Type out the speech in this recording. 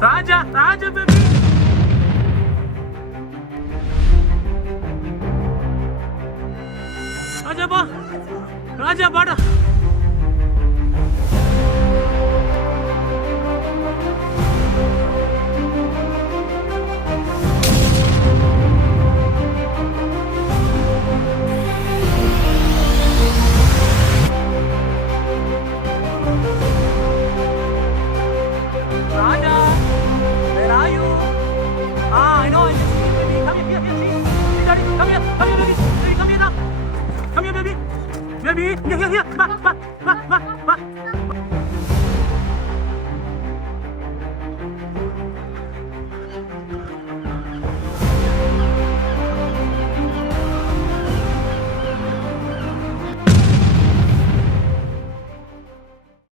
Raja, Raja, baby. Raja, ba. Raja, bada. Raja, where are you? Ah, I know. I can see you, baby. Come here, here, here. See, daddy. Come here, baby. Baby, come here now. Come here, baby. Baby, here, here, here. Ba, ba, ba.